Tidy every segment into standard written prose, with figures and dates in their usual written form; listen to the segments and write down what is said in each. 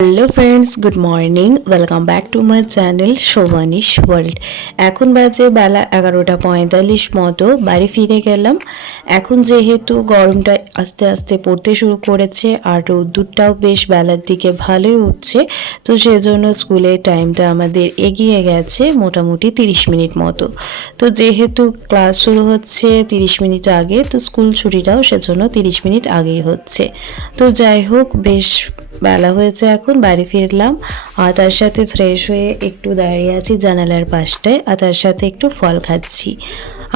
Hello friends, good morning. Welcome back to my channel Shobhanish world. এখন বাজে বেলা 11:45 মতো। বাড়ি ফিরে গেলাম। এখন যেহেতু গরমটা আস্তে আস্তে পড়তে শুরু করেছে আর রোদ্দুরটাও বেশ বেলার দিকে ভালোই উঠছে, তো সেজন্য স্কুলের টাইমটা আমাদের এগিয়ে গেছে মোটামুটি 30 মিনিট মতো। তো যেহেতু ক্লাস শুরু হচ্ছে 30 মিনিট আগে, তো স্কুল ছুটিটাও সেজন্য 30 মিনিট আগেই হচ্ছে। তো যাই হোক, বেশ বেলা হয়েছে, এখন বাড়ি ফিরলাম। আর তার সাথে ফ্রেশ হয়ে একটু দাঁড়িয়ে আছি জানালার পাশটায়, আর তার সাথে একটু ফল খাচ্ছি।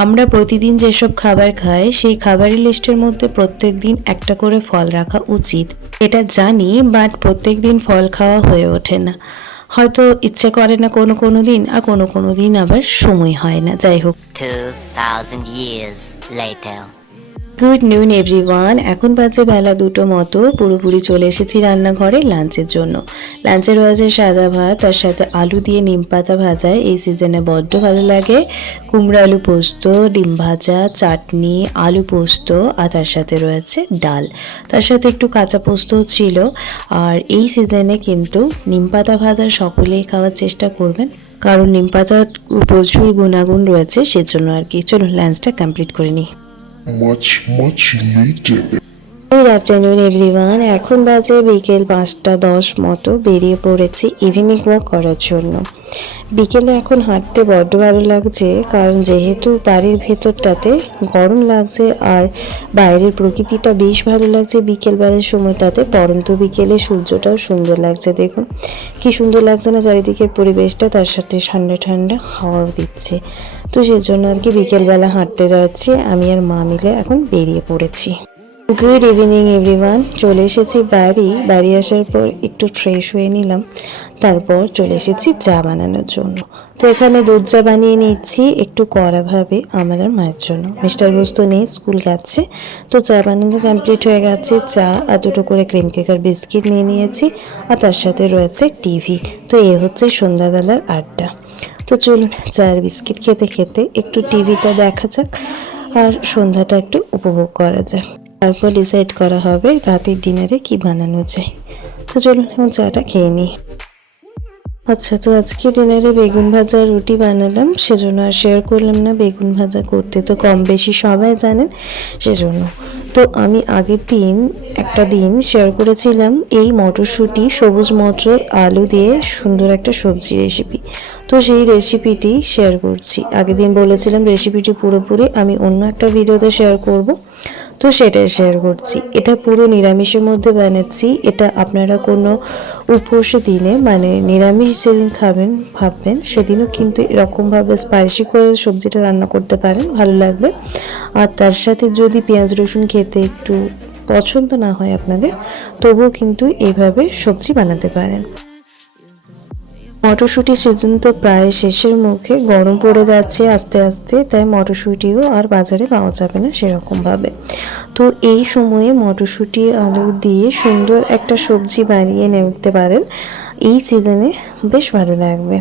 আমরা প্রতিদিন যেসব খাবার খাই সেই খাবারের লিস্টের মধ্যে প্রত্যেক দিন একটা করে ফল রাখা উচিত, এটা জানি, বাট প্রত্যেক দিন ফল খাওয়া হয়ে ওঠে না। হয়তো ইচ্ছে করে না কোনো কোনো দিন, আর কোনো কোনো দিন আবার সময় হয় না। যাই হোক, 2000 years later. গুড নুন এভরিওয়ান। এখন বাজে বেলা 2টো মতো। পুরোপুরি চলে এসেছি রান্নাঘরে লাঞ্চের জন্য। লাঞ্চের রয়েছে সাদা ভাত, তার সাথে আলু দিয়ে নিম পাতা ভাজা, এই সিজনে বড্ড ভালো লাগে। কুমড়ো আলু পোস্ত, ডিম ভাজা, চাটনি, আলু পোস্ত, আর তার সাথে রয়েছে ডাল। তার সাথে একটু কাঁচা পোস্তও ছিল। আর এই সিজনে কিন্তু নিম পাতা ভাজা সকলেই খাওয়ার চেষ্টা করবেন, কারণ নিম পাতার প্রচুর গুণাগুণ রয়েছে, সেজন্য আর কি। চলুন লাঞ্চটা কমপ্লিট করে নিই। much later. Good afternoon everyone. এখন বাজে বিকেল 5টা 10 মতো। বেরিয়ে পড়েছি ইভিনিং ওয়াক করার জন্য। বিকেলে এখন হাঁটতে বড্ড ভালো লাগছে, কারণ যেহেতু বাড়ির ভেতরটাতে গরম লাগছে আর বাইরের প্রকৃতিটা বেশ ভালো লাগছে বিকেলবেলার সময়টাতে। পরন্ত বিকেলে সূর্যটাও সুন্দর লাগছে, দেখুন কি সুন্দর লাগছে না চারিদিকের পরিবেশটা, তার সাথে ঠান্ডা ঠান্ডা হাওয়াও দিচ্ছে। তো সেজন্য আর কি বিকেলবেলা হাঁটতে যাচ্ছি, আমি আর মা মিলে এখন বেরিয়ে পড়েছি। Good evening everyone. চলে এসেছি বাড়ি আসার পর একটু ফ্রেশ হয়ে নিলাম, তারপর চলে এসেছি চা বানানোর জন্য। তো এখানে দুধ চা বানিয়ে নিচ্ছি একটু কড়াভাবে আমার আর মায়ের জন্য। মিস্টার গোস্ত নেই, স্কুল যাচ্ছে। তো চা বানানো কমপ্লিট হয়ে গেছে। চা আর দুটো করে ক্রিম কেক আর বিস্কিট নিয়ে নিয়েছি, আর তার সাথে রয়েছে টিভি। তো এ হচ্ছে সন্ধ্যাবেলার আড্ডা। তো চলুন চা আর বিস্কিট খেতে খেতে একটু টিভিটা দেখা যাক, আর সন্ধ্যাটা একটু উপভোগ করা যাক। তারপর ডিসাইড করা হবে রাতের ডিনারে কি বানানো যায়। তো চলুন এখন চাটা খেয়ে নিই। আচ্ছা, তো আজকে ডিনারে বেগুন ভাজা রুটি বানালাম, সেজন্য আর শেয়ার করলাম না। বেগুন ভাজা করতে তো কম বেশি সবাই জানেন, সেজন্য। তো আমি আগের দিন একটা দিন শেয়ার করেছিলাম এই মটরশুঁটি, সবুজ মটর, আলু দিয়ে সুন্দর একটা সবজি রেসিপি। তো সেই রেসিপিটি শেয়ার করছি। আগের দিন বলেছিলাম রেসিপিটি পুরোপুরি আমি অন্য একটা ভিডিওতে শেয়ার করব, তো সেটাই শেয়ার করছি। এটা পুরো নিরামিষের মধ্যে বানাচ্ছি। এটা আপনারা কোনো উপোসে দিনে, মানে নিরামিষ যেদিন খাবেন ভাববেন, সেদিনও কিন্তু এরকমভাবে স্পাইসি করে সবজিটা রান্না করতে পারেন, ভালো লাগবে। আর তার সাথে যদি পেঁয়াজ রসুন খেতে একটু পছন্দ না হয় আপনাদের, তবুও কিন্তু এইভাবে সবজি বানাতে পারেন। মটরশুঁটির সিজন তো প্রায় শেষের মুখে, গরম পড়ে যাচ্ছে আস্তে আস্তে, তাই মটরশুঁটিও আর বাজারে পাওয়া যাবে না সেরকমভাবে। তো এই সময়ে মটরশুঁটি আলু দিয়ে সুন্দর একটা সবজি বানিয়ে নিতে পারেন, এই সিজনে বেশ ভালো লাগবে।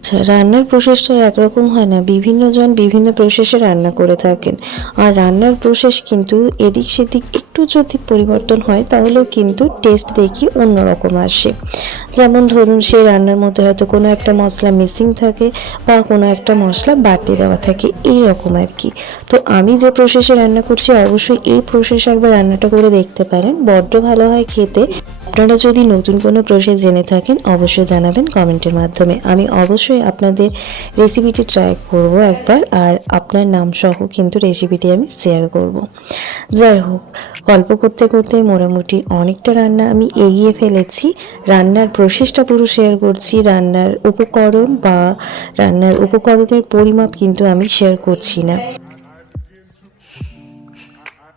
আচ্ছা, রান্নার প্রসেস তো একরকম হয় না, বিভিন্ন জন বিভিন্ন প্রসেসে রান্না করে থাকেন। আর রান্নার প্রসেস কিন্তু এদিক সেদিক একটু যদি পরিবর্তন হয়, তাহলেও কিন্তু টেস্ট দেখি অন্যরকম আসে। যেমন ধরুন, সেই রান্নার মধ্যে হয়তো কোনো একটা মশলা মিসিং থাকে, বা কোনো একটা মশলা বাড়তি দেওয়া থাকে, এই রকম আর কি। তো আমি যে প্রসেসে রান্না করছি, অবশ্যই এই প্রসেসে একবার রান্নাটা করে দেখতে পারেন, বড্ড ভালো হয় খেতে। আপনারা যদি নতুন কোনো প্রসেস জেনে থাকেন, অবশ্যই জানাবেন কমেন্টের মাধ্যমে। আমি অবশ্যই আপনাদের রেসিপিটি ট্রাই করব একবার, আর আপনার নাম সহ কিন্তু রেসিপিটি আমি শেয়ার করব। যাই হোক, গল্প করতে করতে মোটামুটি অনেকটা রান্না আমি এগিয়ে ফেলেছি। রান্নার প্রসেসটা পুরো শেয়ার করছি, রান্নার উপকরণের পরিমাপ কিন্তু আমি শেয়ার করছি না।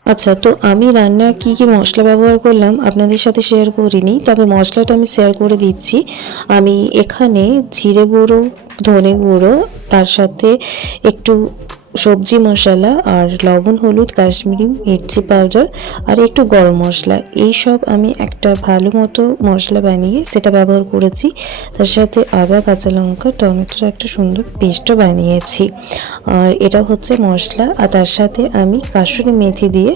আচ্ছা, তো আমি রান্নার কি কি মশলা ব্যবহার করলাম আপনাদের সাথে শেয়ার করিনি, তবে মশলাটা আমি শেয়ার করে দিচ্ছি। আমি এখানে জিরে গুঁড়ো, ধনে গুঁড়ো, তার সাথে একটু সবজি মশলা আর লবণ, হলুদ, কাশ্মীরি মির্চি পাউডার আর একটু গরম মশলা, এই সব আমি একটা ভালো মতো মশলা বানিয়ে সেটা ব্যবহার করেছি। তার সাথে আদা, কাঁচা লঙ্কা, টমেটোর একটা সুন্দর পেস্টও বানিয়েছি। আর এটা হচ্ছে মশলা, আর তার সাথে আমি কাসুরি মেথি দিয়ে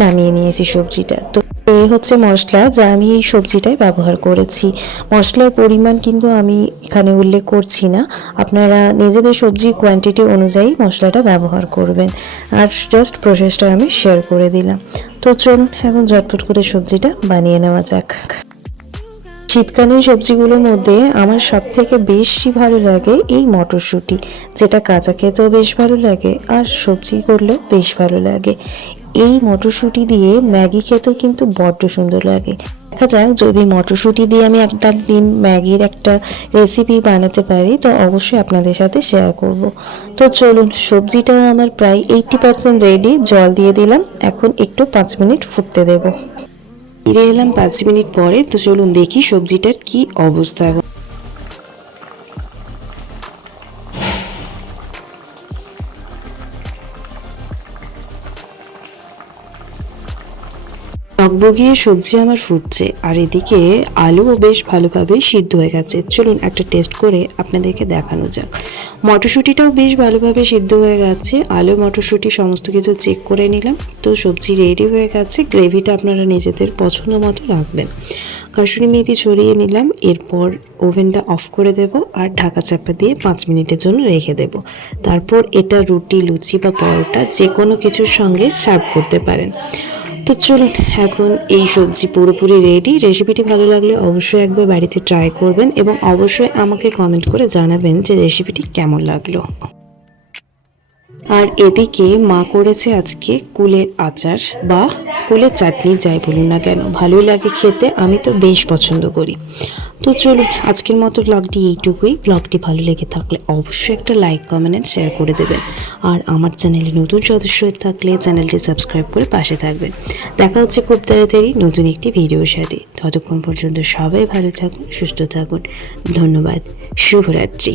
নামিয়ে নিয়েছি সবজিটা। তো এই হচ্ছে মশলা যা আমি এই সবজিটায় ব্যবহার করেছি। মশলার পরিমাণ কিন্তু আমি এখানে উল্লেখ করছি না, আপনারা নিজেদের সবজি কোয়ান্টিটি অনুযায়ী মশলাটা ব্যবহার করবেন। আর জাস্ট প্রসেসটা আমি শেয়ার করে দিলাম। তো চলুন এখন ঝটপট করে সবজিটা বানিয়ে নেওয়া যাক। শীতকালীন সবজিগুলোর মধ্যে আমার সবথেকে বেশি ভালো লাগে এই মটরশুঁটি, যেটা কাঁচা খেতেও বেশ ভালো লাগে আর সবজি করলেও বেশ ভালো লাগে। এই মটরশুঁটি দিয়ে ম্যাগি খেতেও কিন্তু বড্ড সুন্দর লাগে। দেখা যাক, যদি মটরশুঁটি দিয়ে আমি একটা দিন ম্যাগির একটা রেসিপি বানাতে পারি তো অবশ্যই আপনাদের সাথে শেয়ার করব। তো চলুন, সবজিটা আমার প্রায় 80% রেডি। জল দিয়ে দিলাম, এখন একটু 5 মিনিট ফুটতে দেবো। ফিরে এলাম 5 মিনিট পরে। তো চলুন দেখি সবজিটার কি অবস্থা। টকবগিয়ে সবজি আমার ফুটছে আর এদিকে আলুও বেশ ভালোভাবে সিদ্ধ হয়ে গেছে। চলুন একটা টেস্ট করে আপনাদেরকে দেখানো যাক। মটরশুঁটিটাও বেশ ভালোভাবে সিদ্ধ হয়ে গেছে, আলু মটরশুঁটি সমস্ত কিছু চেক করে নিলাম। তো সবজি রেডি হয়ে গেছে। গ্রেভিটা আপনারা নিজেদের পছন্দ মতো রাখবেন। কাসুরি মেথি ছড়িয়ে নিলাম, এরপর ওভেনটা অফ করে দেব আর ঢাকা চাপা দিয়ে 5 মিনিটের জন্য রেখে দেব। তারপর এটা রুটি, লুচি বা পরোটা যে কোনো কিছুর সঙ্গে সার্ভ করতে পারেন। তো চলুন, এখন এই সবজি পুরোপুরি রেডি। রেসিপিটি ভালো লাগলে অবশ্যই একবার বাড়িতে ট্রাই করবেন এবং অবশ্যই আমাকে কমেন্ট করে জানাবেন যে রেসিপিটি কেমন লাগলো। আর এদিকে মা করেছে আজকে কুলের আচার বা কুলের চাটনি, যাই বলুন না কেন ভালোই লাগে খেতে, আমি তো বেশ পছন্দ করি। তো চলুন, আজকের মতো ব্লগটি এইটুকুই। ব্লগটি ভালো লেগে থাকলে অবশ্যই একটা লাইক, কমেন্ট অ্যান্ড শেয়ার করে দেবেন। আর আমার চ্যানেলে নতুন সদস্য হয়ে থাকলে চ্যানেলটি সাবস্ক্রাইব করে পাশে থাকবেন। দেখা হচ্ছে খুব তাড়াতাড়ি নতুন একটি ভিডিওর সাথে। ততক্ষণ পর্যন্ত সবাই ভালো থাকুন, সুস্থ থাকুন। ধন্যবাদ। শুভরাত্রি।